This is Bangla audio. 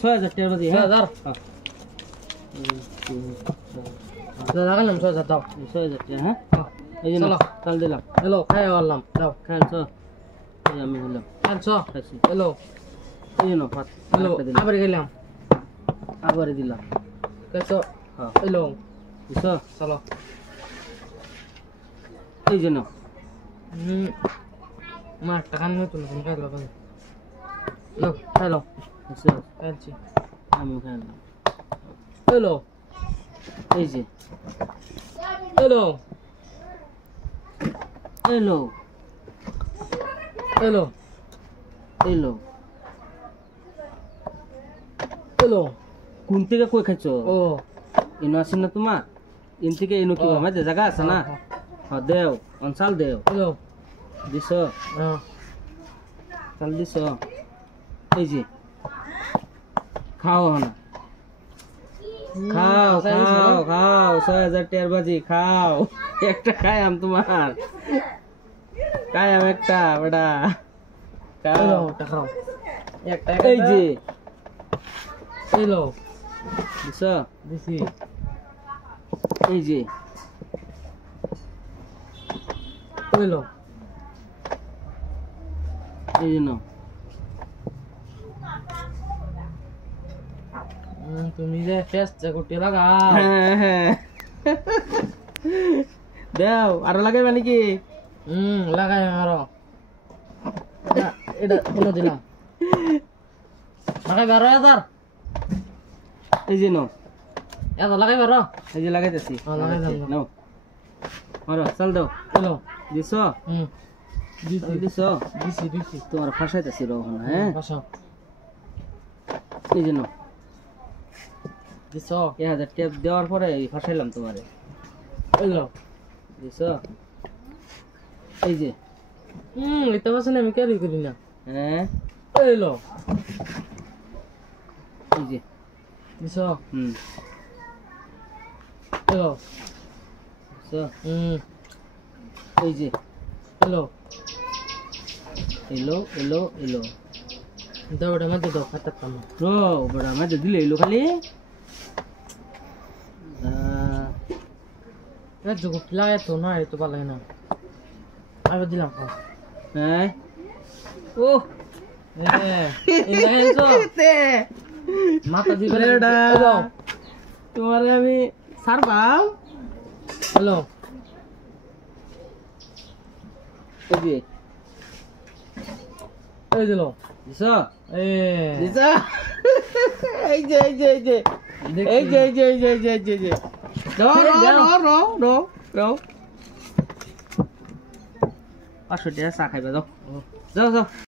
6000 টাকা বাজি হ্যাঁ 6000 লাগালাম 6000 দাও 6000 টাকা হ্যাঁ এই যে চলো চাল দিলাম হ্যালো খাই আনলাম দাও খাইছো এই আমি হলাম আনছো খাইছি হ্যালো এই যে ভাত হ্যালো আবার গেলাম আবার দিলাম খাইছো হ্যাঁ হ্যালো দিছো চলো এই যে নাও মা টাকা নিয়ে তুমি খাই লো লো হ্যালো দিছো খাইছি আমি খাইলাম হ্যালো এই যে হ্যালো এলো হ্যালো এলো হ্যালো কোন থেকে কই খাইছো ও ইনো আছে না তোমার ইন থেকে ইনো কি মাঝে জায়গা আছে না হ্যাঁ দেও অনসাল দেও হ্যালো দিছো হ্যাঁ চাল দিছো এই যে খাও না খাও খাও খাও 6000 টাকার বাজি খাও একটা খাইলাম তোমার খাইলাম একটা বেটা খাও খাও একটা এই যে হ্যালো দিছো দিছি এই যে হ্যালো এই যে নাও তুমি যে ফেস্ট গুটি লাগাও হ্যাঁ হ্যাঁ দেও আরো লাগাইবা নাকি লাগাই আরো এটা এনে দিলাম লাগাই 12000 এই যে নাও এত লাগাই বারো এই যে লাগাইতেছি লাগাই দাও নাও মারো চাল দাও হ্যালো দিছো দিছি দিছো দিছি দিছি তোমার ফাঁসাইতেছি রোহন হ্যাঁ বসাও এই যে নাও দিছো 1000 টাকা দেওয়ার পরে ফাঁসাইলাম তোমারে হ্যালো দিছো এই যে এটা বাসনে আমি ক্যারি করি না হ্যাঁ হ্যালো এই যে দিছো দিছো হ্যালো এই যে হ্যালো এলো এলো এলো দাও ওটা মধ্যে দাও খাতাম রো বড় আমাদের দিলে এলো খালি গুটি লাগাই তো না এটা ভালো লাগে না আবার দিলাম হ্যাঁ ও মাথা দিবে তোমার আমি সারবাম হ্যালো এই যে এই দিল দিছো এই দিছো এই যে এই যে এই যে এই যে এই যে এই যে এই যে এই যে এই যে রো রো রো রো রো 500 টাকা চা খাইবা যাও যাও যাও